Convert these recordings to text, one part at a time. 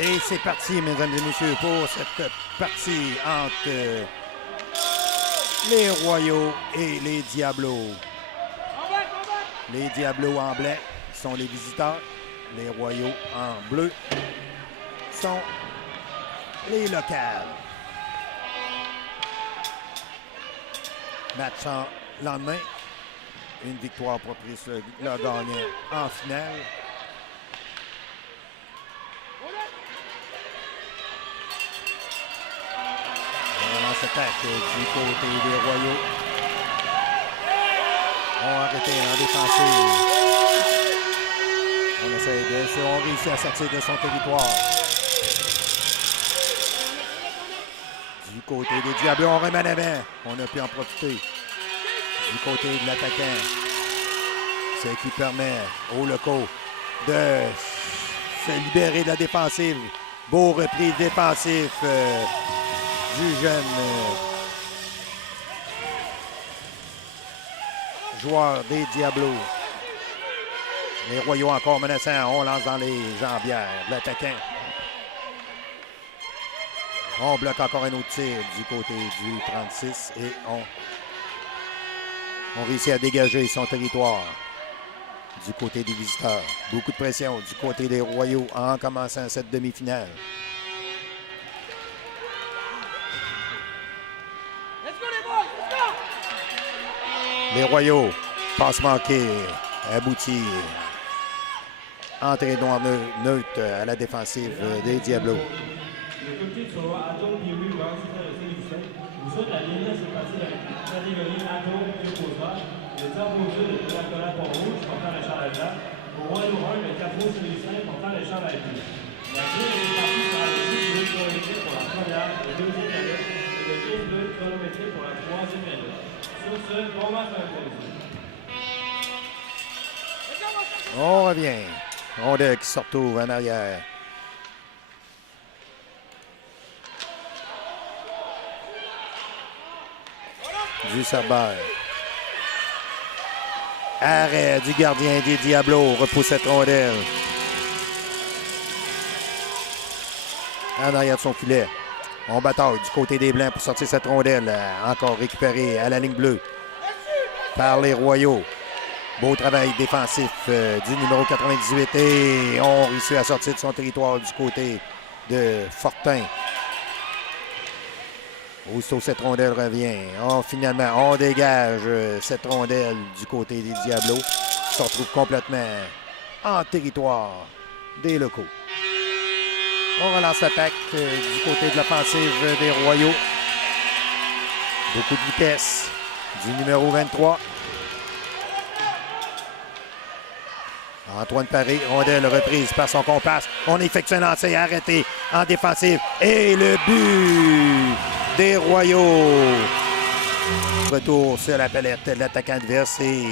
Et c'est parti, mesdames et messieurs, pour cette partie entre les Royaux et les Diablos. Les Diablos en blanc sont les visiteurs. Les Royaux en bleu sont les locales. Match en lendemain. Une victoire propice le gagnant en finale. On s'attaque du côté des Royaux. On a arrêté en défensive. On essaie de... On réussit à sortir de son territoire. Du côté des Diablos, on remet en avant. On a pu en profiter. Du côté de l'attaquant. Ce qui permet aux locaux de se libérer de la défensive. Beau repli défensif du jeune joueur des Diablos. Les Royaux encore menaçants. On lance dans les jambières de l'attaquant. On bloque encore un autre tir du côté du 36 et on réussit à dégager son territoire du côté des visiteurs. Beaucoup de pression du côté des Royaux en commençant cette demi-finale. Les Royaux, passe manquée, aboutit. Entrée noire neutre à la défensive des Diablos. On revient. Rondelle qui se retrouve en arrière. Du Sabert. Arrêt du gardien des Diablos. Repousse cette rondelle. En arrière de son filet. On bataille du côté des Blancs pour sortir cette rondelle. Encore récupérée à la ligne bleue par les Royaux. Beau travail défensif du numéro 98 et on réussit à sortir de son territoire du côté de Fortin. Aussitôt cette rondelle revient. Finalement, on dégage cette rondelle du côté des Diablos. On se retrouve complètement en territoire des locaux. On relance l'attaque du côté de l'offensive des Royaux. Beaucoup de vitesse du numéro 23. Antoine Paré, rondelle reprise par son comparse. On effectue un lancer arrêté en défensive. Et le but des Royaux. Retour sur la palette de l'attaquant adverse et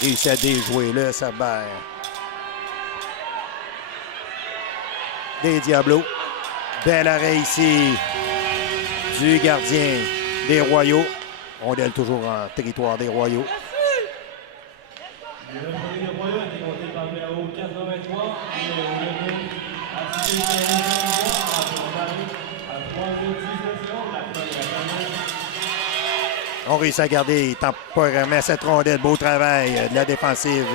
réussit à déjouer le Sabert des Diablos. Bel arrêt ici du gardien des Royaux. Rondelle toujours en territoire des Royaux. On réussit à garder temporairement cette rondelle. Beau travail de la défensive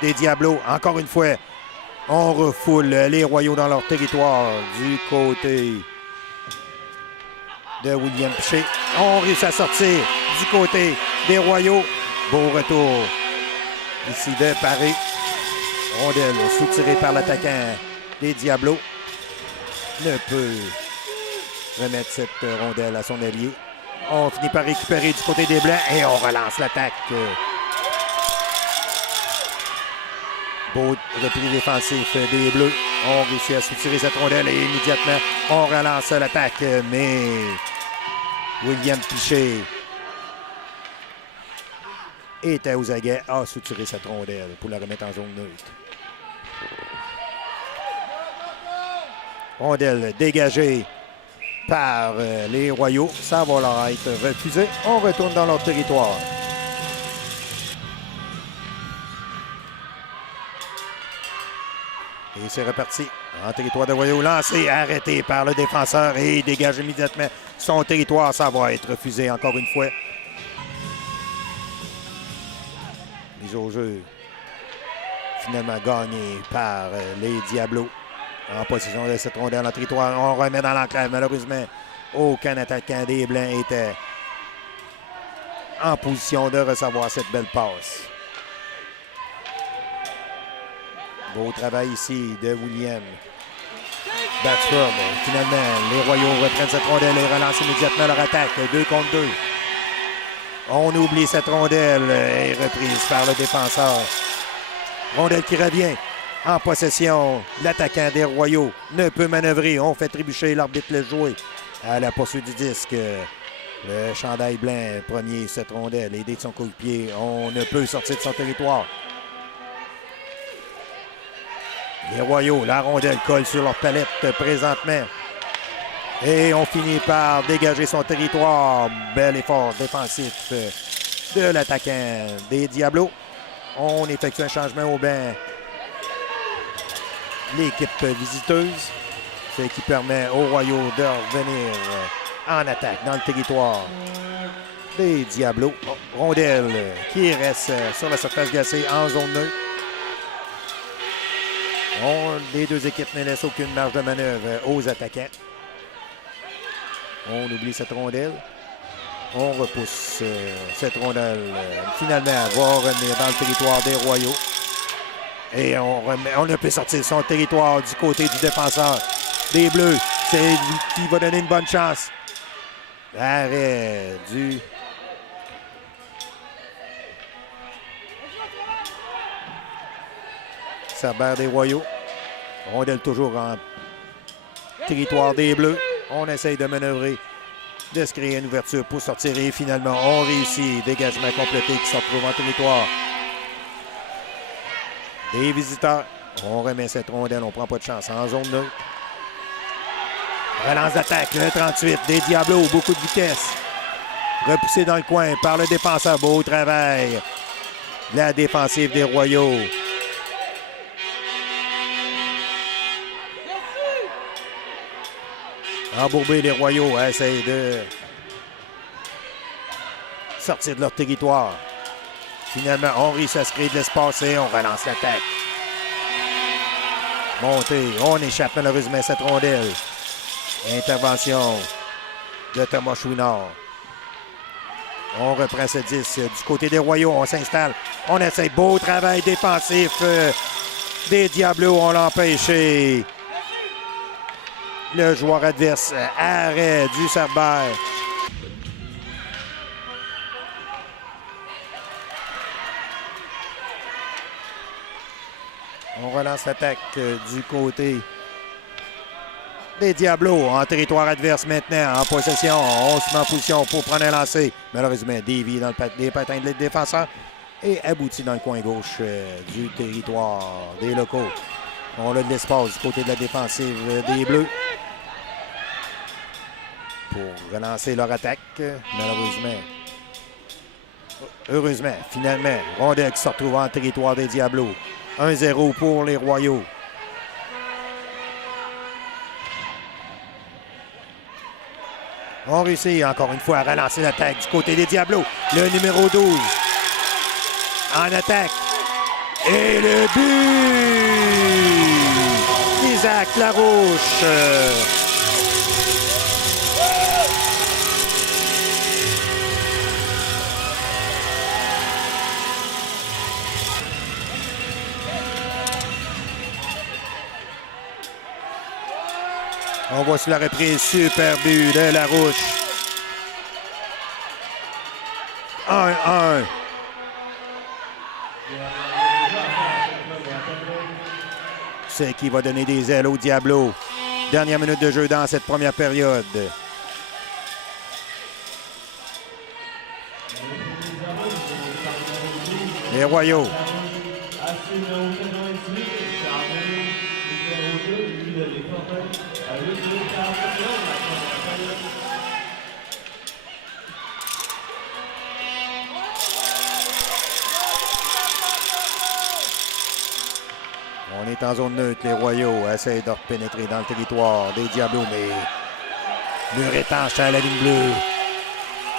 des Diablos. Encore une fois, on refoule les Royaux dans leur territoire du côté de William Piché. On réussit à sortir du côté des Royaux. Beau retour ici de Paré. Rondelle soutirée par l'attaquant des Diablos. Ne peut remettre cette rondelle à son allié. On finit par récupérer du côté des Blancs et on relance l'attaque. Beau repli défensif des Bleus. On réussit à soutirer cette rondelle et immédiatement, on relance l'attaque. Mais William Piché était aux aguets, a soutiré cette rondelle pour la remettre en zone neutre. Rondelle dégagée par les Royaux. Ça va leur être refusé. On retourne dans leur territoire. Et c'est reparti. En territoire de Royaux, lancé, arrêté par le défenseur et dégage immédiatement son territoire. Ça va être refusé encore une fois. Mise au jeu. Finalement gagné par les Diablos. En possession de cette rondelle en territoire. On remet dans l'enclave. Malheureusement, aucun attaquant des Blancs était en position de recevoir cette belle passe. Beau travail ici de William Batford. Finalement, les Royaux reprennent cette rondelle et relancent immédiatement leur attaque. 2 contre 2. On oublie cette rondelle et reprise par le défenseur. Rondelle qui revient en possession. L'attaquant des Royaux ne peut manœuvrer. On fait trébucher, l'arbitre le jouer à la poursuite du disque. Le chandail blanc, premier, cette rondelle, aidé de son coéquipier. On ne peut sortir de son territoire. Les Royaux, la rondelle colle sur leur palette présentement. Et on finit par dégager son territoire. Bel effort défensif de l'attaquant des Diablos. On effectue un changement au banc. L'équipe visiteuse, ce qui permet aux Royaux de revenir en attaque dans le territoire des Diablos. Rondelle qui reste sur la surface glacée en zone neutre. Les deux équipes ne laissent aucune marge de manœuvre aux attaquants. On oublie cette rondelle. On repousse cette rondelle. Finalement, va revenir dans le territoire des Royaux. Et on ne peut sortir son territoire du côté du défenseur des Bleus. C'est lui qui va donner une bonne chance. L'arrêt du... Cerbère des Royaux. Rondelle toujours en territoire des Bleus. On essaye de manœuvrer, de se créer une ouverture pour sortir et finalement on réussit. Dégagement complété qui se retrouve en territoire des visiteurs. On remet cette rondelle, on ne prend pas de chance en zone neutre. Relance d'attaque, le 38 des Diablos, beaucoup de vitesse. Repoussé dans le coin par le défenseur. Beau travail. La défensive des Royaux. Embourbé, les Royaux essayent de sortir de leur territoire. Finalement, on réussit à se créer de l'espace et on relance l'attaque. Montée, on échappe malheureusement à cette rondelle. Intervention de Thomas Chouinard. On reprend ce 10 du côté des Royaux. On s'installe. On essaie. Beau travail défensif des Diablos. On l'a empêché. Le joueur adverse. Arrêt du Cerbère. On relance l'attaque du côté des Diablos en territoire adverse maintenant, en possession. On se met en position pour prendre un lancer. Malheureusement, dévie dans les patins de défenseur et aboutit dans le coin gauche du territoire des locaux. On a de l'espace du côté de la défensive des Bleus pour relancer leur attaque. Malheureusement, heureusement, finalement, rondelle qui se retrouve en territoire des Diablos. 1-0 pour les Royaux. On réussit encore une fois à relancer l'attaque du côté des Diablos. Le numéro 12 en attaque. Et le but d'Isaac Larouche. On voit sur la reprise, super but de Larouche. 1-1. C'est qui va donner des ailes aux Diablos. Dernière minute de jeu dans cette première période. Les Royaux. On est en zone neutre. Les Royaux essayent de pénétrer dans le territoire des Diablos, mais mur étanche à la ligne bleue.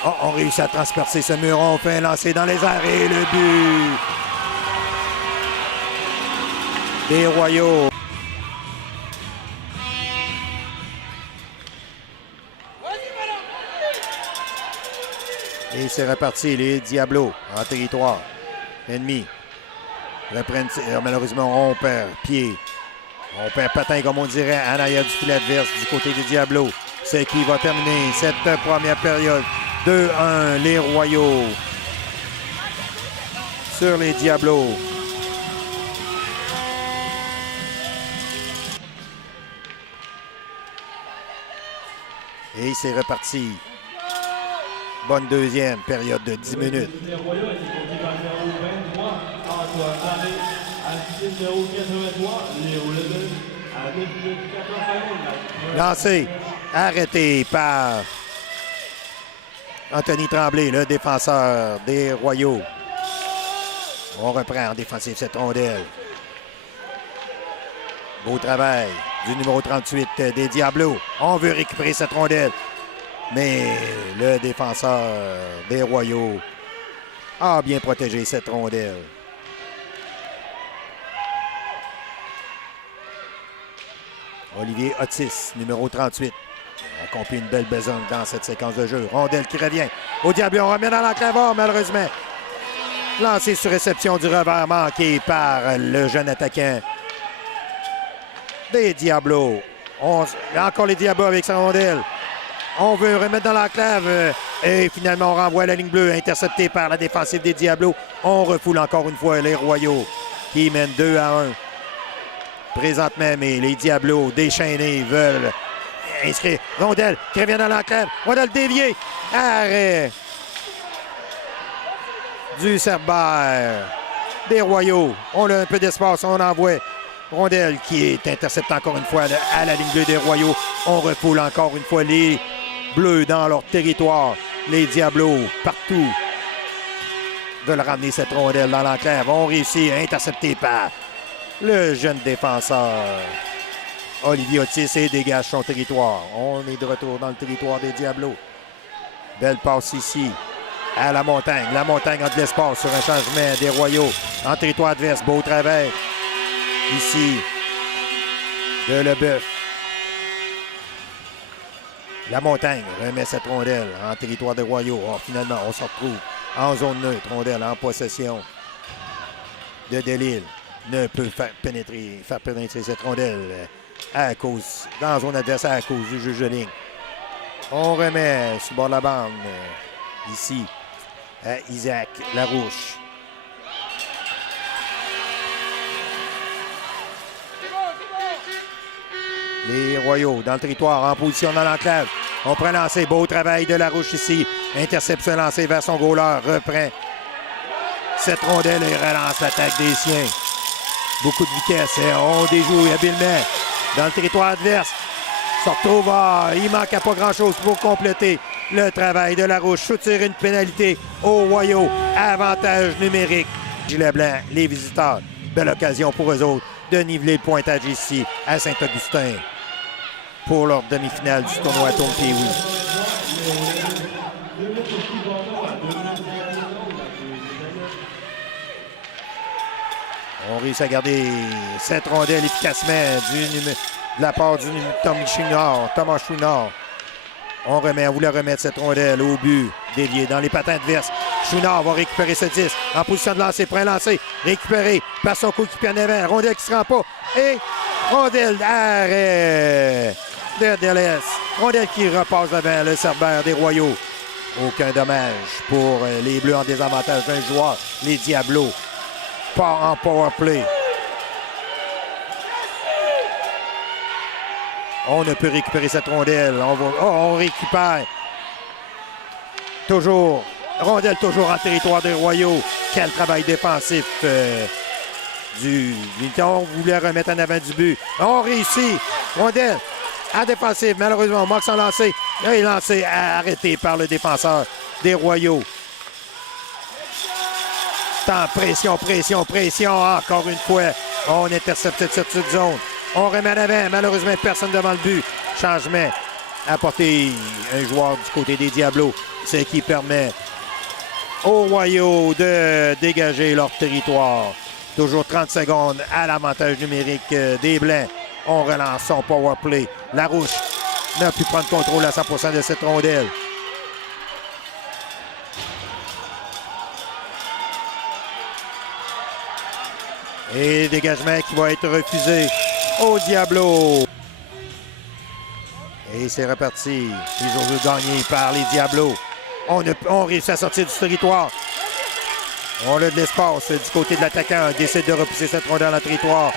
Oh, on réussit à transpercer ce mur. On fait un lancer dans les airs et le but des Royaux. Et c'est reparti, les Diablos en territoire ennemi. Reprennent, malheureusement, on perd pied. On perd patin, comme on dirait, en arrière du filet adverse du côté des Diablos. C'est qui va terminer cette première période. 2-1, les Royaux sur les Diablos. Et c'est reparti. Bonne deuxième période de 10 minutes. Lancé, arrêté par Anthony Tremblay, le défenseur des Royaux. On reprend en défensif cette rondelle. Beau travail du numéro 38 des Diablos. On veut récupérer cette rondelle. Mais le défenseur des Royaux a bien protégé cette rondelle. Olivier Otis, numéro 38. Accomplit une belle besogne dans cette séquence de jeu. Rondelle qui revient au Diablo. On remet dans l'enclaveur, malheureusement. Lancé sur réception du revers manqué par le jeune attaquant des Diablos. Encore les Diablos avec sa rondelle. On veut remettre dans l'enclave et finalement on renvoie à la ligne bleue, intercepté par la défensive des Diablos. On refoule encore une fois les Royaux qui mènent 2-1 présentement, mais les Diablos déchaînés veulent inscrire. Rondelle qui revient dans l'enclave. Rondelle déviée. Arrêt du Cerbère des Royaux. On a un peu d'espace, on envoie. Rondelle qui est interceptée encore une fois à la ligne bleue des Royaux. On refoule encore une fois les Bleus dans leur territoire. Les Diablos, partout, veulent ramener cette rondelle dans l'enclave. On réussit à intercepter par le jeune défenseur Olivier Otis et dégage son territoire. On est de retour dans le territoire des Diablos. Belle passe ici à la montagne. La montagne a de l'espace sur un changement des Royaux en territoire adverse. Beau travail ici de Leboeuf. La montagne remet cette rondelle en territoire des Royaux. Oh, finalement, on se retrouve en zone neutre. Rondelle en possession de Delisle. Ne peut faire pénétrer cette rondelle dans la zone adversaire à cause du juge de ligne. On remet sur le bord de la bande ici à Isaac Larouche. Les Royaux dans le territoire en position dans l'enclave. On prend lancer. Beau travail de Larouche ici. Interception lancée vers son goaler. Reprend cette rondelle et relance l'attaque des siens. Beaucoup de vitesse. Et on déjoue habilement dans le territoire adverse. Se retrouve. Il manque à pas grand-chose pour compléter le travail de Larouche. Soutire une pénalité aux Royaux. Avantage numérique. Gilet blanc, les visiteurs. Belle occasion pour eux autres de niveler le pointage ici à Saint-Augustin pour leur demi-finale du tournoi Tourne Pee-Wee. On réussit à garder cette rondelle efficacement de la part du Thomas Chouinard. On voulait remettre cette rondelle au but, dévié dans les patins adverses. Chouinard va récupérer ce 10 en position de lancer, prêt à lancer, récupéré par son coéquipier en avant. Rondelle qui ne se rend pas et rondelle d'arrêt de Delisle. Rondelle qui repasse devant le Cerbère des Royaux. Aucun dommage pour les Bleus en désavantage d'un joueur. Les Diablos part en power play. On ne peut récupérer cette rondelle. On récupère. Toujours. Rondelle toujours en territoire des Royaux. Quel travail défensif on voulait remettre en avant du but. On réussit. Rondelle en défensive. Malheureusement, Max en lancé. Là, il est lancé, arrêté par le défenseur des Royaux. Tant pression. Encore une fois. On intercepte cette sortie de zone. On remet en avant. Malheureusement, personne devant le but. Changement. Apporter un joueur du côté des Diablos. Ce qui permet aux Royaux de dégager leur territoire. Toujours 30 secondes à l'avantage numérique des Blancs. On relance son power play. Larouche n'a pu prendre contrôle à 100% de cette rondelle. Et dégagement qui va être refusé au Diablo. Et c'est reparti. Toujours gagné par les Diablos. On réussit à sortir du territoire. On a de l'espace du côté de l'attaquant. Il décide de repousser cette rondelle dans le territoire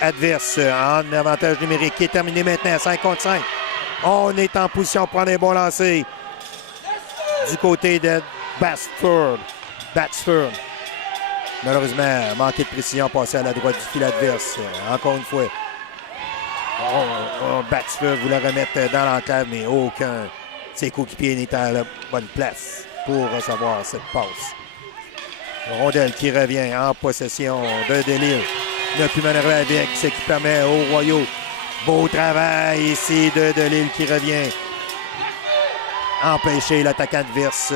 adverse en avantage numérique qui est terminé maintenant 5 contre 5. On est en position pour prendre un bon lancer du côté de Batsford. Malheureusement, manqué de précision, passé à la droite du fil adverse. Encore une fois, Batsford voulait remettre dans l'enclave, mais aucun de ses coéquipiers n'était à la bonne place pour recevoir cette passe. Rondelle qui revient en possession de Delisle. N'a pu manœuvrer avec, ce qui permet aux Royaux. Beau travail ici de Delisle qui revient. Empêcher l'attaquant adverse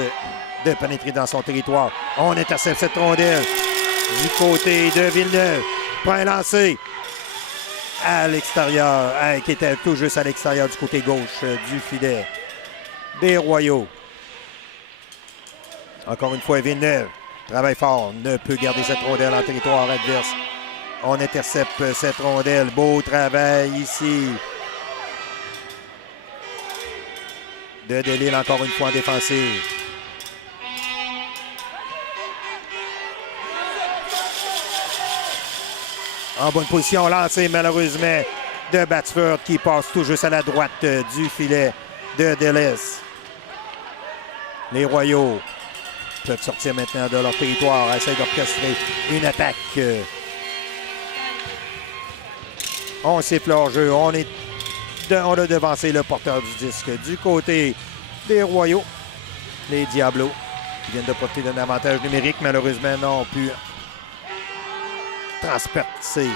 de pénétrer dans son territoire. On intercepte cette rondelle du côté de Villeneuve. Point lancé à l'extérieur, qui était tout juste à l'extérieur du côté gauche du filet des Royaux. Encore une fois, Villeneuve travaille fort, ne peut garder cette rondelle en territoire adverse. On intercepte cette rondelle. Beau travail ici de Delisle, encore une fois en défensive. En bonne position, lancé malheureusement de Batsford qui passe tout juste à la droite du filet de Delisle. Les Royaux peuvent sortir maintenant de leur territoire, essayer d'orchestrer une attaque. On siffle hors jeu. On a devancé le porteur du disque du côté des Royaux. Les Diablos qui viennent de profiter d'un avantage numérique, malheureusement n'ont pu transpercer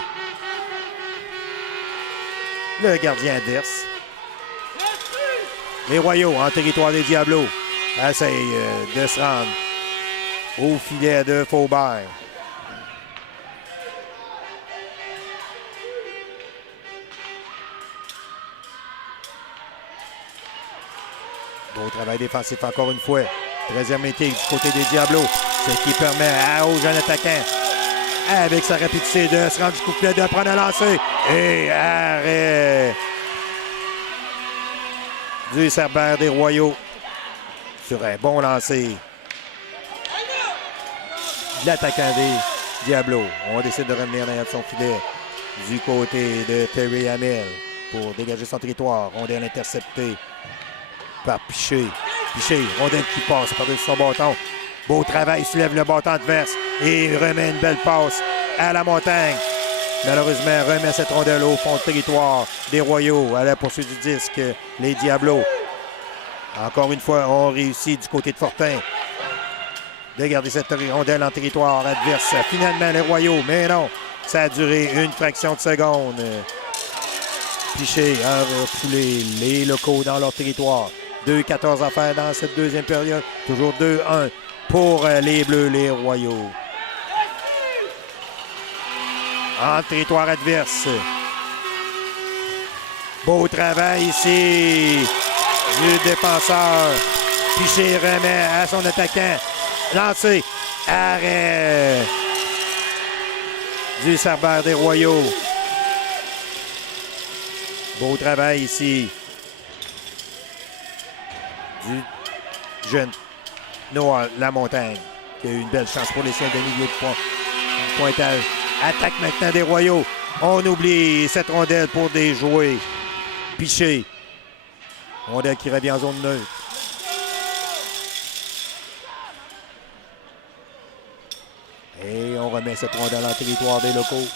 le gardien adverse. Les Royaux en territoire des Diablos essayent de se rendre au filet de Faubert. Beau travail défensif encore une fois. 13e été du côté des Diablos. Ce qui permet aux jeunes attaquants, avec sa rapidité, de se rendre du coup de pied, de prendre un lancer. Et arrêt du Cerbère des Royaux sur un bon lancer. L'attaquant des Diablos. On décide de revenir derrière son filet du côté de Terry Hamel pour dégager son territoire. Rondelle interceptée par Piché. Piché, rondelle qui passe par-dessus son bâton. Beau travail, soulève le bâton adverse et remet une belle passe à la montagne. Malheureusement, remet cette rondelle au fond de territoire des Royaux à la poursuite du disque. Les Diablos. Encore une fois, on réussit du côté de Fortin de garder cette rondelle en territoire adverse. Finalement, les Royaux, mais non, ça a duré une fraction de seconde. Piché a refoulé les locaux dans leur territoire. 2-14 à faire dans cette deuxième période. Toujours 2-1 pour les Bleus, les Royaux. En territoire adverse. Beau travail ici du défenseur. Piché remet à son attaquant. Lancé. Arrêt du Cerbère des Royaux. Beau travail ici du jeune Noah Lamontagne qui a eu une belle chance pour les siens de milieu de pointage. Attaque maintenant des Royaux. On oublie cette rondelle pour déjouer. Piché. Rondelle qui revient en zone neutre. Et on remet cette rondelle en territoire des locaux.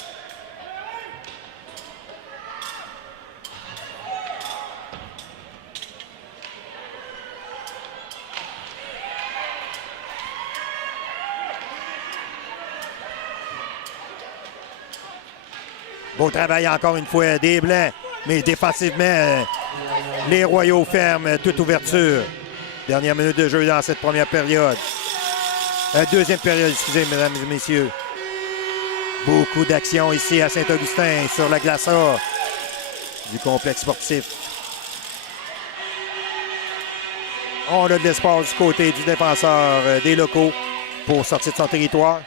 Beau travail encore une fois des Blancs, mais défensivement, les Royaux ferment toute ouverture. Dernière minute de jeu dans cette première période. Deuxième période, excusez, mesdames et messieurs. Beaucoup d'action ici à Saint-Augustin sur la glace A du complexe sportif. On a de l'espace du côté du défenseur des locaux pour sortir de son territoire.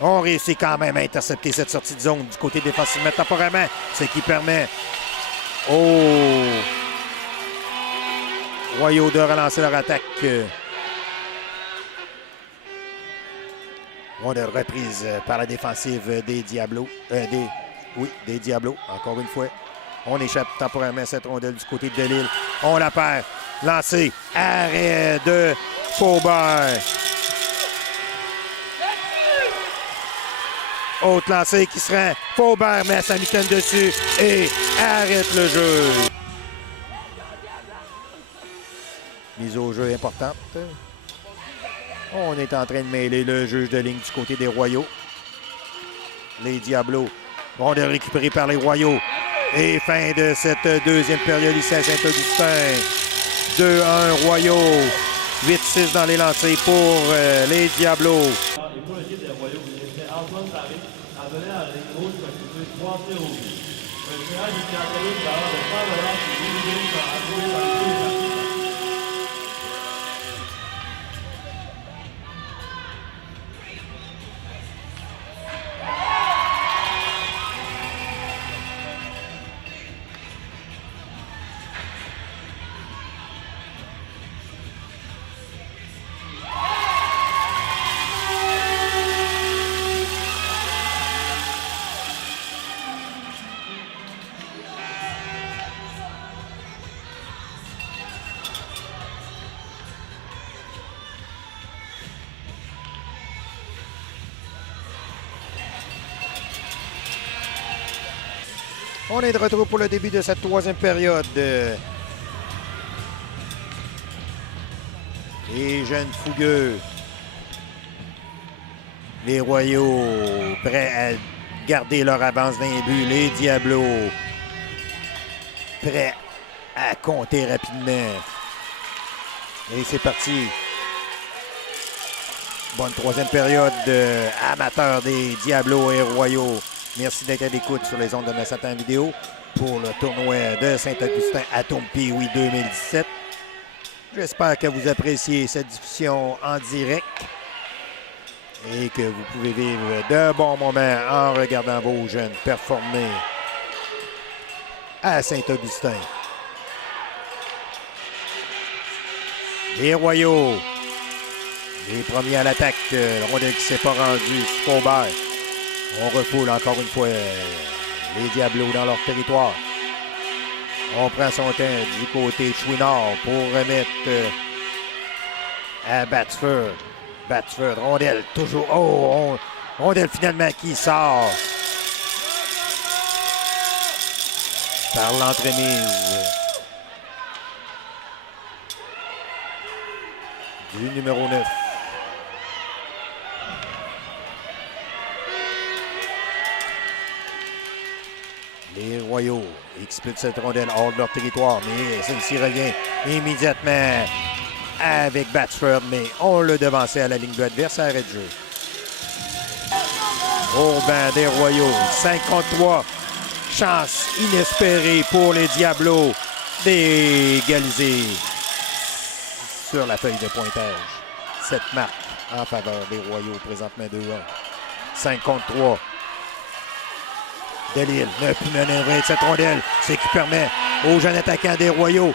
On réussit quand même à intercepter cette sortie de zone du côté défensivement temporairement, ce qui permet aux Royaux de relancer leur attaque. On a reprise par la défensive des Diablos. Des Diablos, encore une fois. On échappe temporairement à cette rondelle du côté de Lille. On la perd. Lancé. Arrêt de Faubert. Autre lancé qui se rend. Faubert met sa mitaine dessus et arrête le jeu. Mise au jeu importante. On est en train de mêler le juge de ligne du côté des Royaux. Les Diablos vont être récupérés par les Royaux. Et fin de cette deuxième période ici à Saint-Augustin. 2-1 Royaux. 8-6 dans les lancers pour les Diablos. Et pour l'équipe des Royaux, Antoine Paris a donné à la ligne rouge pour exécuter 3 tirs au but. Le tirage du Canada de valeur de 100 $ qui est divisé par approuvé par tous les participants. On est de retour pour le début de cette troisième période. Les jeunes fougueux. Les Royaux prêts à garder leur avance d'un but. Les Diablos prêts à compter rapidement. Et c'est parti. Bonne troisième période amateur des Diablos et Royaux. Merci d'être à l'écoute sur les ondes de Massatan Vidéo pour le tournoi de Saint-Augustin Atome Pee-Wee 2017. J'espère que vous appréciez cette diffusion en direct et que vous pouvez vivre de bons moments en regardant vos jeunes performer à Saint-Augustin. Les Royaux, les premiers à l'attaque, le rondelle qui ne s'est pas rendu, Faubert. On refoule encore une fois les Diablos dans leur territoire. On prend son temps du côté de Chouinard pour remettre à Batsford. Batsford, rondelle toujours. Oh, rondelle finalement qui sort par l'entremise du numéro 9. Les Royaux exploitent cette rondelle hors de leur territoire, mais celle-ci revient immédiatement avec Batsford, mais on l'a devancé à la ligne de l'adverse à arrêt de jeu. Au banc des Royaux, 5-3. Chance inespérée pour les Diablos d'égaliser sur la feuille de pointage. Cette marque en faveur des Royaux, présentement 2-1. 5-3. Delille ne peut manœuvrer cette rondelle. C'est qui permet aux jeunes attaquants des Royaux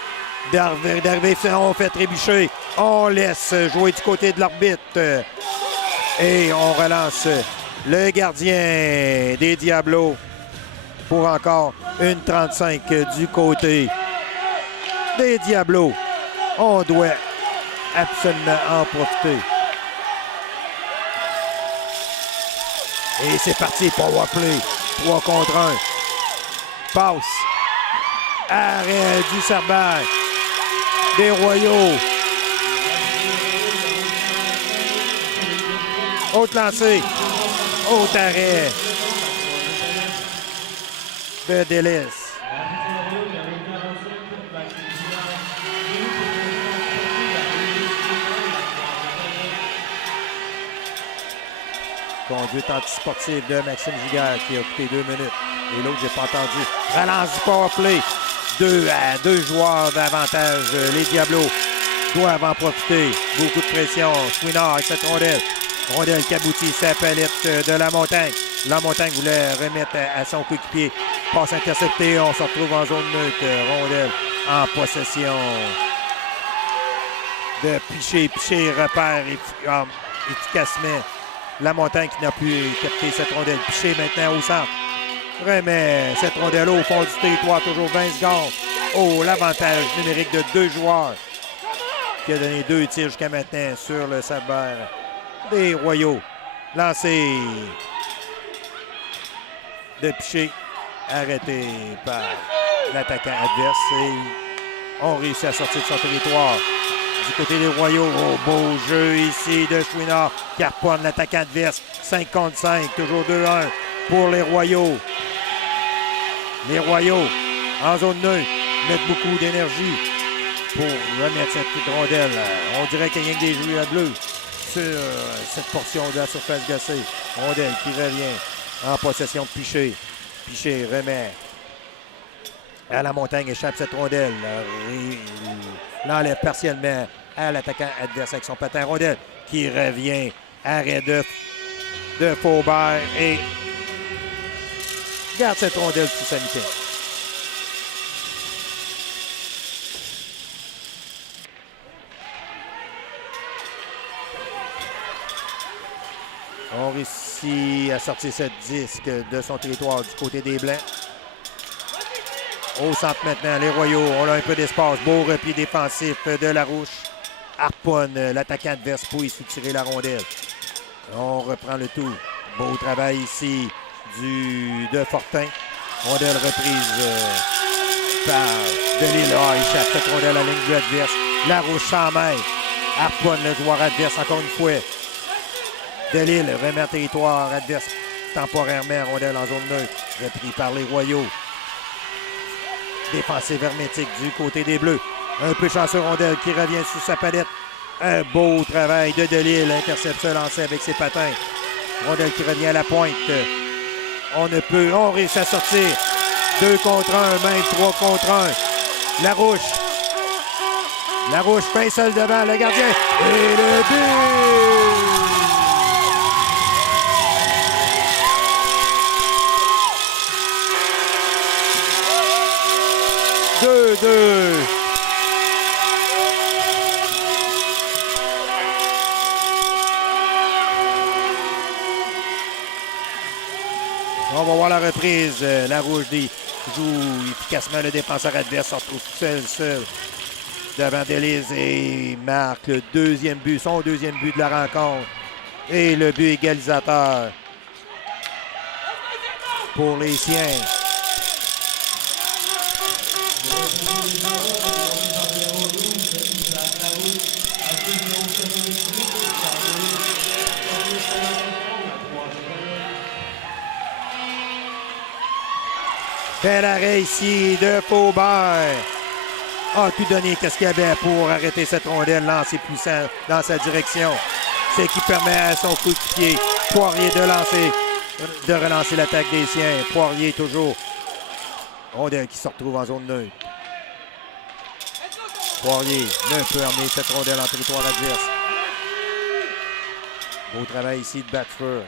d'arriver. On fait trébucher. On laisse jouer du côté de l'arbitre. Et on relance le gardien des Diablos pour encore une 35 du côté des Diablos. On doit absolument en profiter. Et c'est parti, power play. 3 contre 1. Passe. Arrêt du Cerbère. Des Royaux. Autre lancé. Autre arrêt. de Delis. Conduite antisportive de Maxime Giguère qui a coûté 2 minutes. Et l'autre, j'ai pas entendu. Relance du powerplay. 2 joueurs d'avantage. Les Diablos doivent en profiter. Beaucoup de pression. Chouinard avec cette rondelle. Rondelle qui aboutit sa palette de la montagne. La montagne voulait remettre à son coéquipier. Passe interceptée. On se retrouve en zone neutre. Rondelle en possession de Piché. Piché repère efficacement la montagne qui n'a pu capter cette rondelle. Piché maintenant au centre. Remet cette rondelle au fond du territoire. Toujours 20 secondes. Oh, l'avantage numérique de 2 joueurs qui a donné 2 tirs jusqu'à maintenant sur le sabert des Royaux. Lancé de Piché. Arrêté par l'attaquant adverse. Et on réussit à sortir de son territoire. Du côté des Royaux, beau jeu ici de Chouinard qui harponne l'attaquant adverse. 5 contre 5, toujours 2-1 pour les Royaux. Les Royaux, en zone neutre, mettent beaucoup d'énergie pour remettre cette petite rondelle. On dirait qu'il y a rien que des joueurs bleus sur cette portion de la surface glacée. Rondelle qui revient en possession de Piché. Piché remet à la montagne, échappe cette rondelle. L'enlève partiellement à l'attaquant adverse avec son patin. Rondelle qui revient. Arrêt de Faubert et garde cette rondelle sous sa mitaine. On réussit à sortir ce disque de son territoire du côté des Blancs. Au centre maintenant, les Royaux, on a un peu d'espace. Beau repli défensif de Larouche. Harponne l'attaquant adverse pour y soutirer la rondelle. On reprend le tout. Beau travail ici de Fortin. Rondelle reprise par Delisle. Échappe cette rondelle à la ligne du adverse. Larouche 100 mètres. Harponne le joueur adverse encore une fois. Delisle remet en territoire adverse temporairement. Rondelle en zone neutre. Repris par les Royaux. Défensif hermétique du côté des Bleus. Un peu chanceux rondelle qui revient sous sa palette. Un beau travail de Delisle. Intercepte ce lancer avec ses patins. Rondelle qui revient à la pointe. On réussit à sortir. 2 contre 1, même 3 contre 1. Larouche. Larouche fait seul devant le gardien. Et le but! 2-2. On va voir la reprise. Larouche joue efficacement le défenseur adverse. On se retrouve seul devant Delisle et marque le deuxième but, son deuxième but de la rencontre. Et le but égalisateur pour les siens. Bel arrêt ici de Faubert. A tout donné qu'est-ce qu'il y avait pour arrêter cette rondelle lancée puissant dans sa direction. C'est qui permet à son coéquipier Poirier de relancer l'attaque des siens. Poirier toujours. Rondelle qui se retrouve en zone neutre. Poirier ne peut emmener cette rondelle en territoire adverse. Beau travail ici de Batford.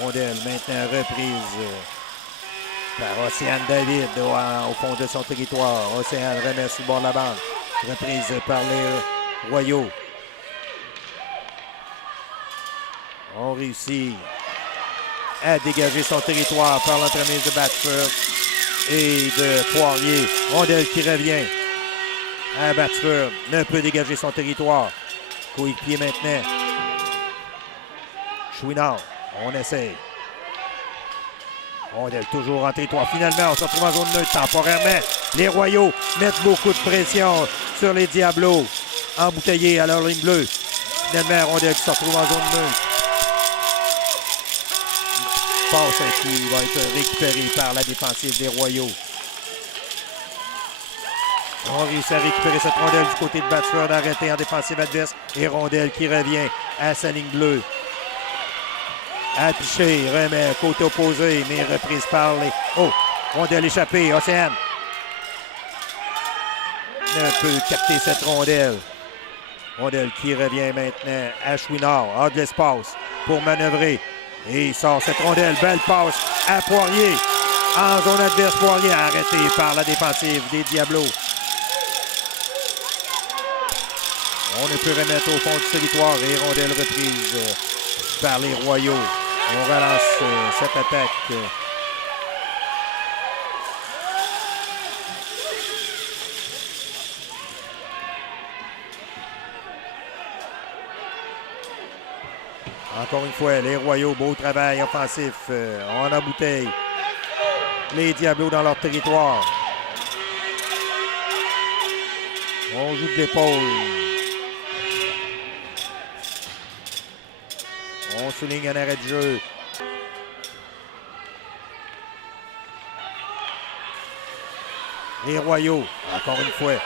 Rondelle maintenant reprise par Océane David au fond de son territoire. Océane remet sur le bord de la bande. Reprise par les Royaux. On réussit à dégager son territoire par l'entremise de Batford et de Poirier. Rondelle qui revient à Batford. Ne peut dégager son territoire. Coéquipier maintenant. Chouinard. On essaye. Rondelle toujours en territoire. Finalement, on se retrouve en zone neutre temporairement. Les Royaux mettent beaucoup de pression sur les Diablos. Embouteillés à leur ligne bleue. Finalement, Rondelle qui se retrouve en zone neutre. passe qui va être récupérée par la défensive des Royaux. On réussit à récupérer cette rondelle du côté de Batchford, arrêté en défensive adverse. Et rondelle qui revient à sa ligne bleue. Affiché, remet côté opposé, mais reprise par les... Oh! Rondelle échappée, Océane ne peut capter cette rondelle. Rondelle qui revient maintenant à Chouinard, a de l'espace pour manœuvrer. Et il sort cette rondelle, belle passe à Poirier. En zone adverse, Poirier arrêté par la défensive des Diablos. On ne peut remettre au fond du territoire et rondelle reprise par les Royaux. On relance cette attaque. Encore une fois, les Royaux, beau travail offensif. On embouteille les Diablos dans leur territoire. On joue de l'épaule. On souligne un arrêt de jeu. Les Royaux, encore une fois,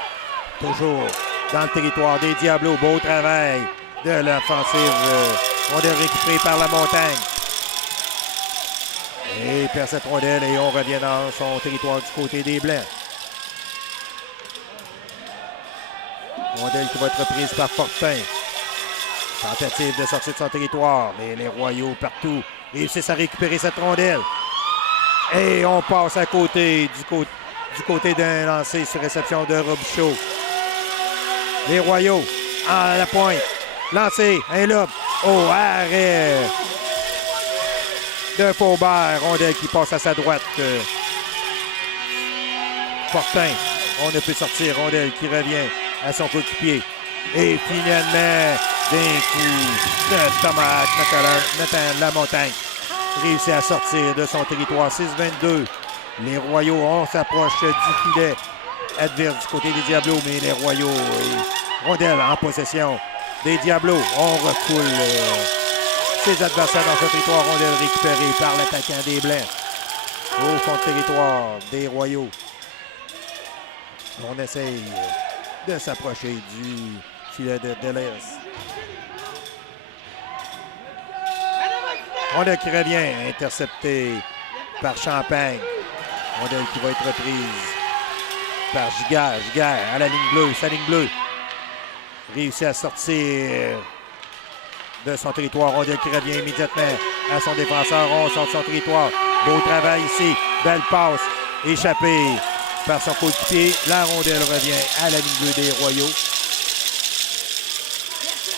toujours dans le territoire des Diablos. Beau travail de l'offensive. Rondelle récupérée par la Montagne. Et il perd cette rondelle et on revient dans son territoire du côté des Blancs. Rondelle qui va être reprise par Fortin. Tentative de sortir de son territoire, mais les Royaux partout réussissent à récupérer cette rondelle. Et on passe à côté du côté d'un lancer sur réception de Robichaud. Les Royaux à la pointe. Lancé, un lob. Oh, arrêt de Faubert. Rondelle qui passe à sa droite. Fortin, on ne peut sortir. Rondelle qui revient à son coéquipier. Et finalement, d'un coup de Thomas Nathan Lamontagne réussit à sortir de son territoire. 6-22. Les Royaux, on s'approche du filet adverse du côté des Diablos, mais les Royaux, rondelle en possession des Diablos. On recoule ses adversaires dans ce territoire. Rondelle récupérée par l'attaquant des Blancs. Au fond de territoire des Royaux. On essaye de s'approcher du filet de Deleuze. Rondelle qui revient, intercepté par Champagne. Rondelle qui va être reprise par Giguère. Giguère à la ligne bleue, sa ligne bleue. Réussit à sortir de son territoire. Rondelle qui revient immédiatement à son défenseur. On sort de son territoire. Beau travail ici. Belle passe. Échappée par son coéquipier. La rondelle revient à la ligne bleue des Royaux.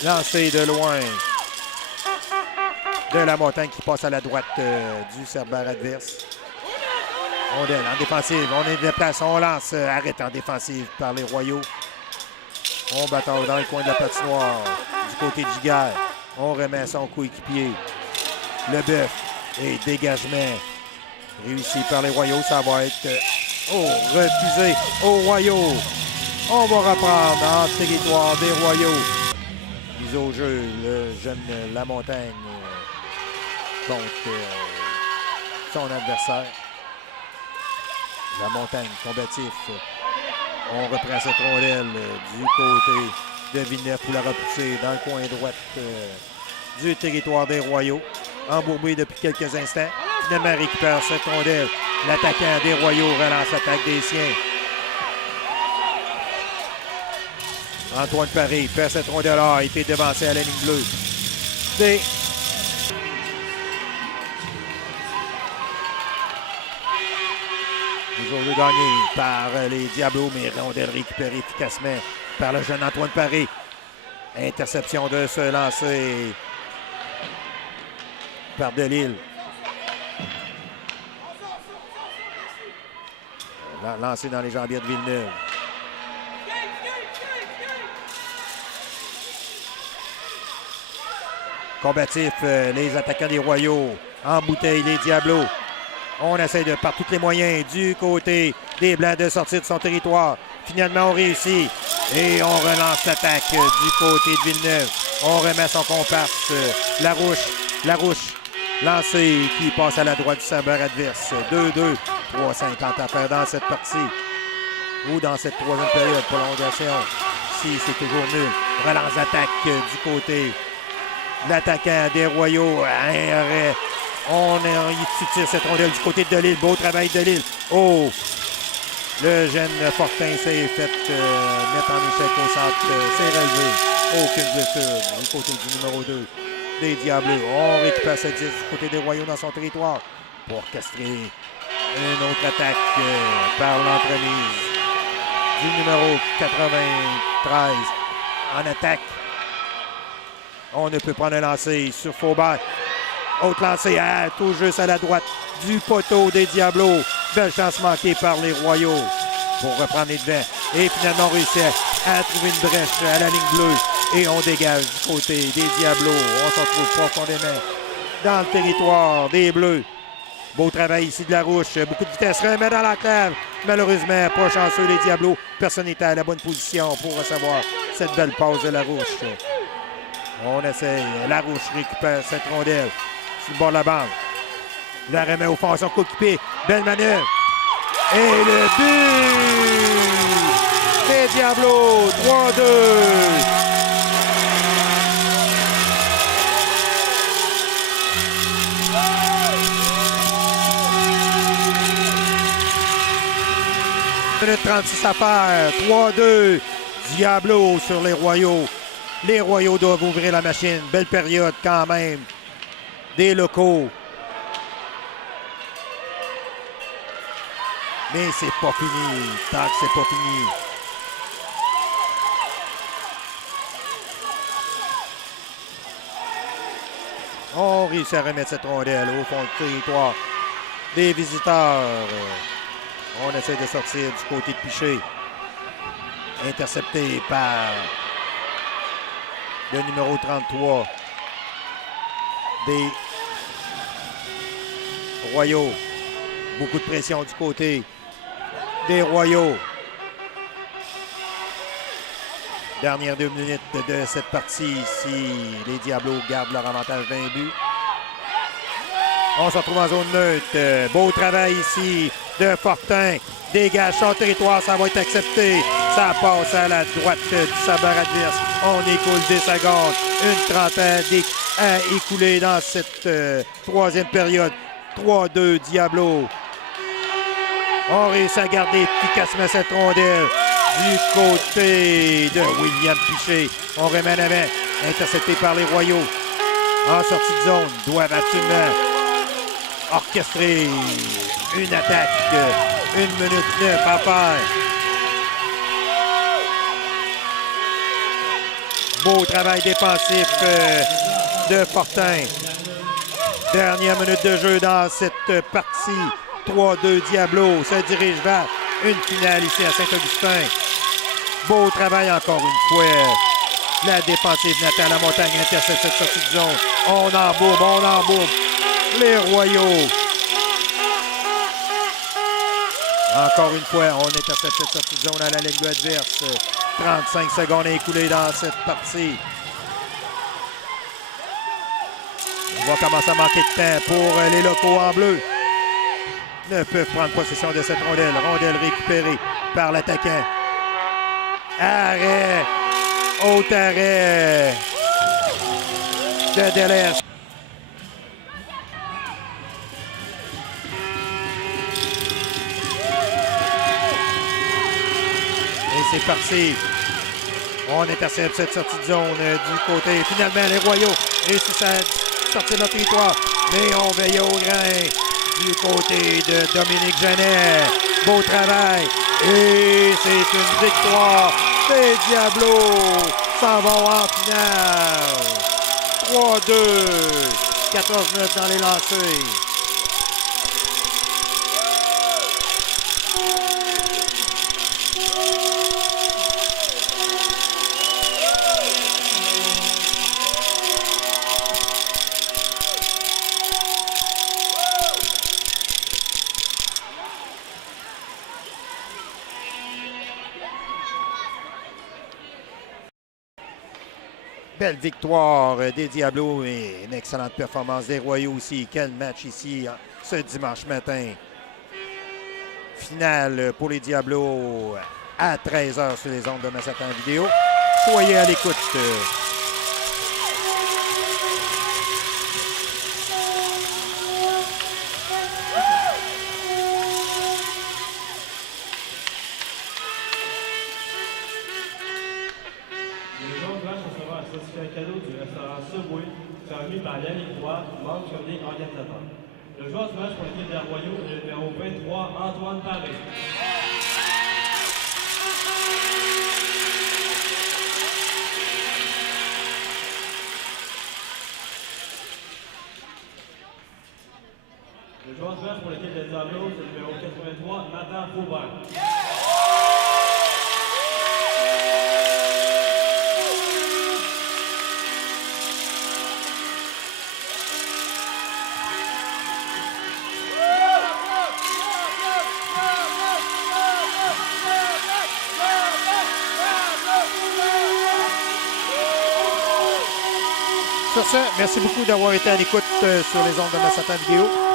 Lancé de loin de la Montagne qui passe à la droite du cerbère adverse. Rondelle en défensive. On est de place. On lance. Arrête en défensive par les Royaux. On bataille dans le coin de la patinoire du côté de Giguère. On remet son coéquipier. Leboeuf et dégagement réussi par les Royaux. Ça va être refusé aux Royaux. On va reprendre en territoire des Royaux. Mise au jeu, le jeune Lamontagne contre son adversaire. Lamontagne combatif. On reprend cette rondelle du côté de Villeneuve pour la repousser dans le coin droit du territoire des Royaux. Embourbé depuis quelques instants. Finalement récupère cette rondelle. L'attaquant des Royaux relance l'attaque des siens. Antoine Paré perd cette rondelle-là. A été devancé à la ligne bleue. C'est toujours gagné par les Diablos, mais rondelle récupérée efficacement par le jeune Antoine Paré. Interception de ce lancer par Delisle. Lancé dans les jambiers de Villeneuve. Combatif, les attaquants des Royaux embouteillent les Diablos. On essaie de par tous les moyens du côté des Blancs de sortir de son territoire. Finalement, on réussit et on relance l'attaque du côté de Villeneuve. On remet son comparse, Larouche Lancé qui passe à la droite du sabre adverse. 2-2. 3,50 à faire dans cette partie. Ou dans cette troisième période. Prolongation. Si c'est toujours nul. Relance d'attaque du côté de l'attaquant des Royaux. Un arrêt. Il tire cette rondelle du côté de Delisle. Beau travail de Delisle. Oh! Le jeune Fortin s'est fait mettre en échec au centre. C'est relevé. Aucune blessure du côté du numéro 2 des Diableux. On récupère cette 10 du côté des Royaux dans son territoire pour orchestrer une autre attaque par l'entremise du numéro 93 en attaque. On ne peut prendre un lancer sur Faubert. Autre lancer, tout juste à la droite du poteau des Diablos. Belle chance manquée par les Royaux pour reprendre les devants. Et finalement, on réussit à trouver une brèche à la ligne bleue. Et on dégage du côté des Diablos. On se retrouve profondément dans le territoire des Bleus. Beau travail ici de Larouche. Beaucoup de vitesse. Remet dans l'enclave. Malheureusement, pas chanceux les Diablos. Personne n'était à la bonne position pour recevoir cette belle passe de Larouche. On essaye. Larouche récupère cette rondelle sur le bord de la bande. La remet au fond, son coéquipier. Belle manœuvre. Et le but des Diablos. 3-2. Minute 36 à faire. 3-2. Diablos sur les Royaux. Les Royaux doivent ouvrir la machine. Belle période quand même des locaux. Mais c'est pas fini. Tant que c'est pas fini. On réussit à remettre cette rondelle au fond du territoire des visiteurs. On essaie de sortir du côté de Piché. Intercepté par le numéro 33 des Royaux. Beaucoup de pression du côté des Royaux. Dernière 2 minutes de cette partie si les Diablos gardent leur avantage d'un but. On se retrouve en zone neutre. Beau travail ici de Fortin. Dégage son territoire, ça va être accepté. Ça passe à la droite du sabre adverse. On écoule des secondes. Une trentaine à écouler dans cette troisième période. 3-2 Diablos. On réussit à garder efficacement cette rondelle du côté de William Piché. On remet en avant, intercepté par les Royaux. En sortie de zone, doivent absolument orchestrer une attaque de 1 minute 9 à faire. Beau travail défensif de Fortin. Dernière minute de jeu dans cette partie. 3-2 Diablos se dirige vers une finale ici à Saint-Augustin. Beau travail encore une fois. La défensive Nathan Lamontagne intercepte cette sortie de zone. On embourbe. Les Royaux. Encore une fois, on intercepte cette sortie de zone à la ligne bleue adverse. 35 secondes à écouler dans cette partie. On va commencer à manquer de temps pour les locaux en bleu. Ne peuvent prendre possession de cette rondelle. Rondelle récupérée par l'attaquant. Arrêt. Haut arrêt de Deleuze. Et c'est parti. On intercepte cette sortie de zone du côté. Finalement, les Royaux réussissent à sortir de notre territoire. Mais on veille au grain du côté de Dominique Jeannet. Beau travail. Et c'est une victoire. Les Diablos s'en vont en finale. 3-2. 14-9 dans les lancers. Belle victoire des Diablos et une excellente performance des Royaux aussi. Quel match ici ce dimanche matin. Finale pour les Diablos à 13h sur les ondes de Massacre en vidéo. Soyez à l'écoute. Un cadeau du restaurant Subway sera remis par Yannick Roy, membre du comité organisateur. Le joueur du match pour l'équipe des Royaux est le numéro 23, Antoine Paré. Le joueur du match pour l'équipe des Diablos, c'est le numéro 83, Nathan Faubert. Sur ce, merci beaucoup d'avoir été à l'écoute sur les ondes de Massacre en vidéo.